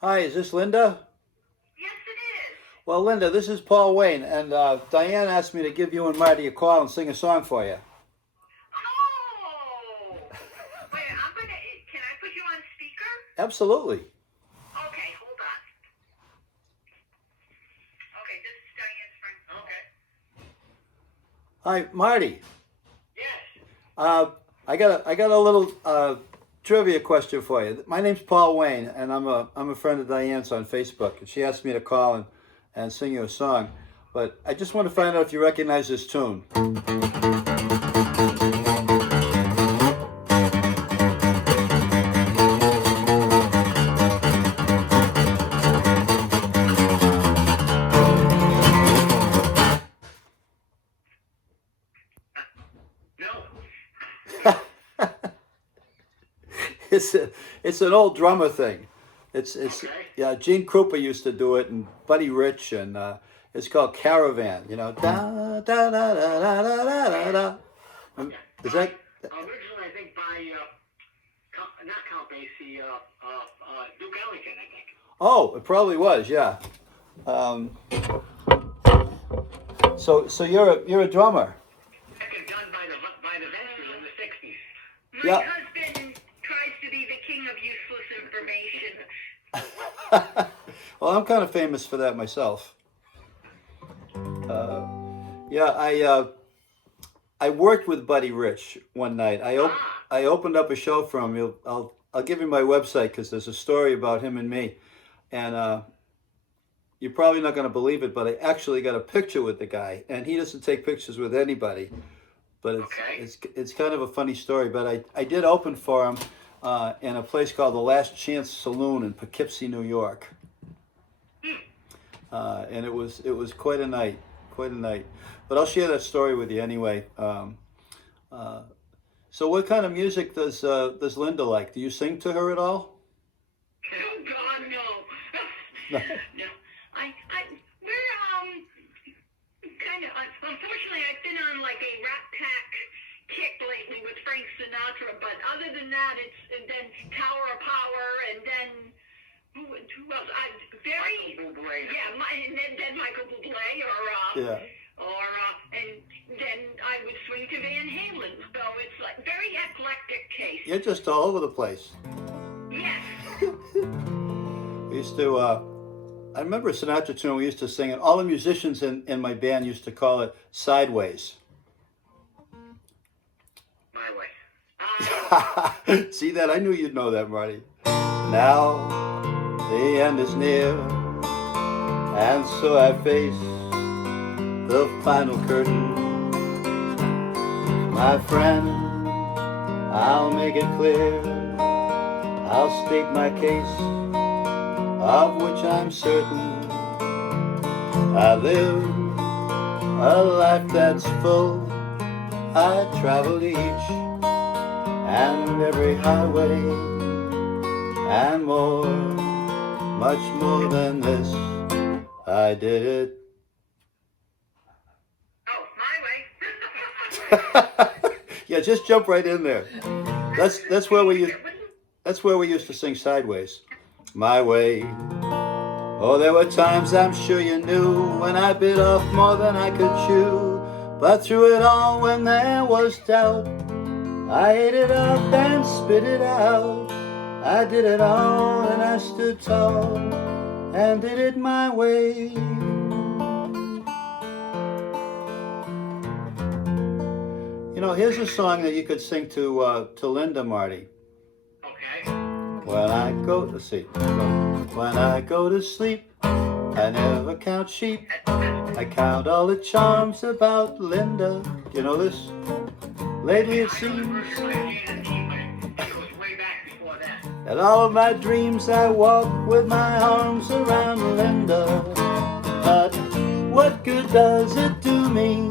Hi, is this Linda? Yes, it is. Well, Linda, this is Paul Wayne, and Diane asked me to give you and Marty a call and sing a song for you. Oh! Wait, can I put you on speaker? Absolutely. Okay, hold on. Okay, this is Diane's friend. Okay. Hi, Marty. Yes. I got a little trivia question for you. My name's Paul Wayne, and I'm a friend of Diane's on Facebook, and she asked me to call and sing you a song. But I just want to find out if you recognize this tune. No. It's an old drummer thing. It's Okay. yeah. Gene Krupa used to do it, and Buddy Rich, and it's called Caravan. You know, da da da da da da da da. Is that? Originally, I think by not Count Basie, Duke Ellington, I think. Oh, it probably was. Yeah. Um, so you're a drummer. Second done by the Ventures in the '60s. My Yeah. husband tries to be the king of useless information. Well, I'm kind of famous for that myself. Uh, yeah, I worked with Buddy Rich one night. Ah. I opened up a show for him. I'll give you my website because there's a story about him and me, and you're probably not going to believe it, but I actually got a picture with the guy, and he doesn't take pictures with anybody. But Okay. it's kind of a funny story. But I did open for him in a place called the Last Chance Saloon in Poughkeepsie, New York, and it was quite a night, quite a night. But I'll share that story with you anyway. Uh, so, what kind of music does Linda like? Do you sing to her at all? Oh God, no. No. No. We're kind of. Unfortunately, I've been on like a Rat Pack kick lately with Frank Sinatra, but other than that, and then Tower of Power, and then who else? Michael Bublé. Yeah, and then Michael Bublé, Yeah. And then I would swing to Van Halen. So it's like very eclectic taste. You're just all over the place. Yes. We used to. I remember a Sinatra tune we used to sing, and all the musicians in my band used to call it Sideways. My way. See that? I knew you'd know that, Marty. Now the end is near, and so I face the final curtain. My friend, I'll make it clear. I'll state my case, of which I'm certain. I live a life that's full. I traveled each and every highway, and more, much more than this. I did it. Oh, my way. Yeah, just jump right in there. That's where we used to sing Sideways. My way. Oh, there were times I'm sure you knew when I bit off more than I could chew. But through it all, when there was doubt, I ate it up and spit it out. I did it all and I stood tall and did it my way. You know, here's a song that you could sing to Linda, Marty. Okay. When I go to sleep, when I go to sleep, I never count sheep. I count all the charms about Linda. You know this? Lately it seems It goes way back before that. that all of my dreams I walk with my arms around Linda. But what good does it do me?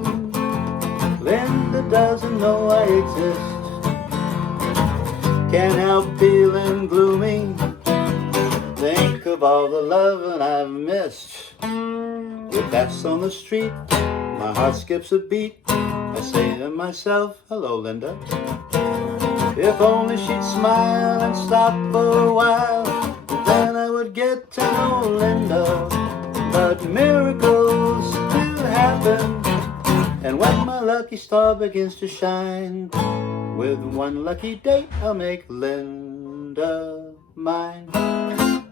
Linda doesn't know I exist. Can't help feeling gloomy. Think of all the loving I've missed. With bats on the street, my heart skips a beat. I say to myself, hello, Linda. If only she'd smile and stop for a while, then I would get to know Linda, but miracles do happen. And when my lucky star begins to shine, with one lucky date I'll make Linda mine. Been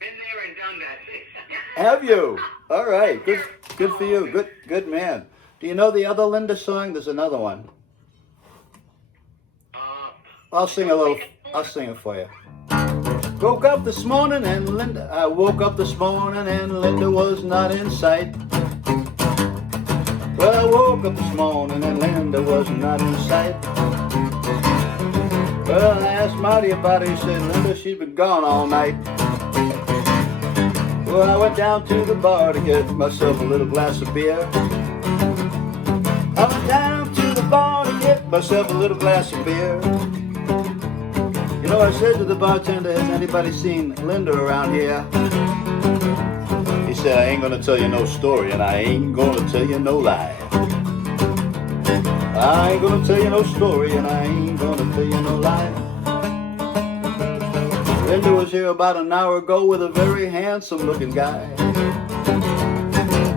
there and done that. Have you? All right, good for you. Good man. Do you know the other Linda song? There's another one. I'll sing it for you. Woke up this morning and Linda. I woke up this morning and Linda was not in sight. Well, I woke up this morning and Linda was not in sight. Well, I asked Marty about it. He said, Linda, she's been gone all night. Well, I went down to the bar to get myself a little glass of beer. I went down to the bar to get myself a little glass of beer. You know, I said to the bartender, has anybody seen Linda around here? He said, I ain't gonna tell you no story, and I ain't gonna tell you no lie. I ain't gonna tell you no story, and I ain't gonna tell you no lie. Linda was here about an hour ago with a very handsome looking guy.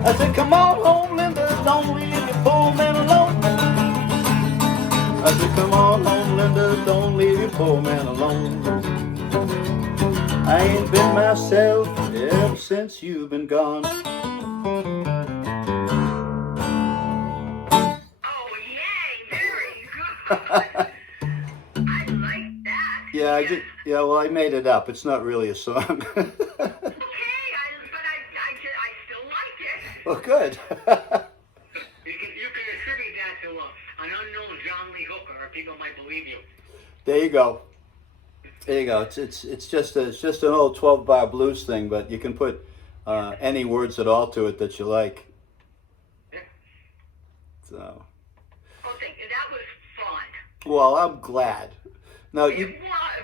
I said, come on home, Linda, don't leave your poor man alone. I said, come on home, Linda, don't leave your poor man alone. I ain't been myself ever since you've been gone. Oh, yay, very good. I like that. Yeah, well, I made it up. It's not really a song. Okay, but I still like it. Well, good. You can attribute that to an unknown John Lee Hooker, or people might believe you. There you go. There you go. It's just an old 12-bar blues thing, but you can put any words at all to it that you like. Yeah. So. Oh, thank you. That was fun. Well, I'm glad. Now It you. was,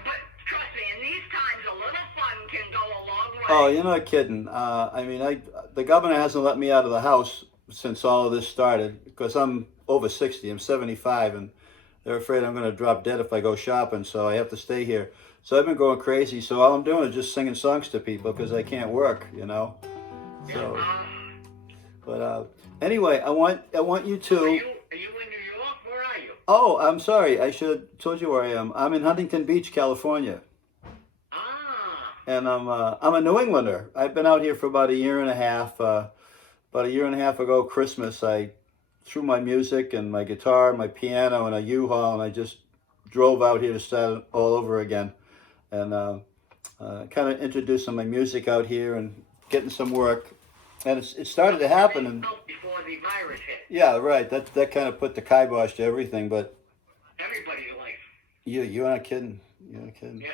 but trust me, in these times, a little fun can go a long way. Oh, you're not kidding. I mean, the governor hasn't let me out of the house since all of this started because I'm over 60. I'm 75, and they're afraid I'm going to drop dead if I go shopping, so I have to stay here. So I've been going crazy. So all I'm doing is just singing songs to people because I can't work, you know. So, but anyway, I want you to. Are you in New York? Where are you? Oh, I'm sorry. I should have told you where I am. I'm in Huntington Beach, California. And I'm a New Englander. I've been out here for about a year and a half. About a year and a half ago, Christmas, I threw my music and my guitar, my piano, and a U-Haul, and I just drove out here to start it all over again. And kind of introducing my music out here and getting some work. And it started to happen. And Before the virus hit. yeah, right. That kind of put the kibosh to everything. But Everybody's life. you're not kidding. You're not kidding. Yeah.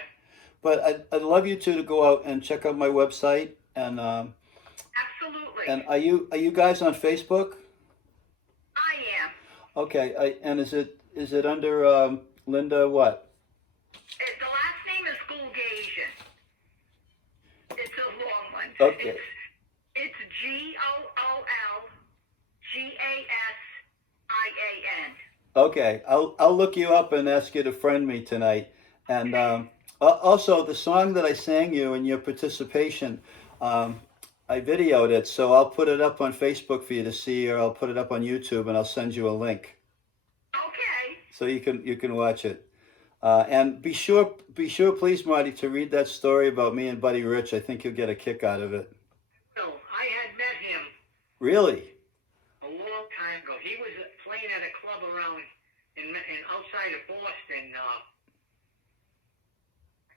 But I'd love you two to go out and check out my website. And Absolutely. and are you guys on Facebook? I am. Okay. And is it under Linda what? The last name is Gulgasian. It's a long one. Okay. It's GOLGASIAN. Okay, I'll look you up and ask you to friend me tonight. And also the song that I sang you and your participation, I videoed it, so I'll put it up on Facebook for you to see, or I'll put it up on YouTube, and I'll send you a link Okay. so you can watch it. And be sure, please, Marty, to read that story about me and Buddy Rich. I think you'll get a kick out of it. So I had met him Really? a long time ago. He was playing at a club around in outside of Boston. I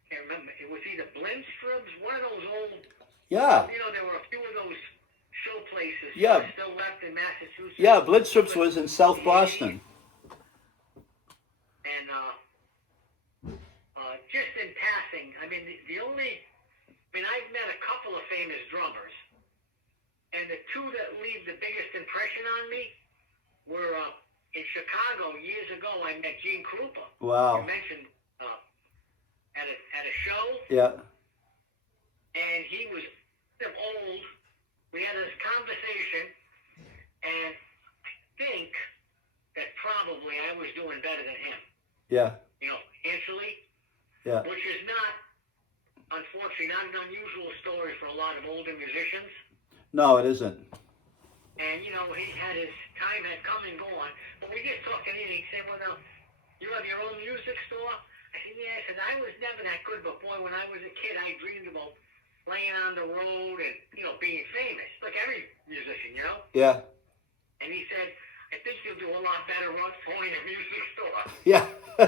can't remember. It was either Blindstrom's, one of those old. Yeah. You know, there were a few of those show places Yeah. still left in Massachusetts. Yeah, Blindstrom's was in South Boston. And just in passing, I mean, I've met a couple of famous drummers, and the two that leave the biggest impression on me were in Chicago years ago. I met Gene Krupa. Wow. You mentioned at a show. Yeah. And he was old. We had this conversation, and I think that probably I was doing better than him. Yeah. You know, financially. Yeah. Which is not, unfortunately not an unusual story for a lot of older musicians. No, it isn't. And, you know, he had his time had come and gone. But we just talked and he said, well, now, you have your own music store? I said, yeah. I said, I was never that good, but boy, when I was a kid, I dreamed about playing on the road and, you know, being famous. Like every musician, you know? Yeah. And he said, I think you'll do a lot better owning a music store. Yeah.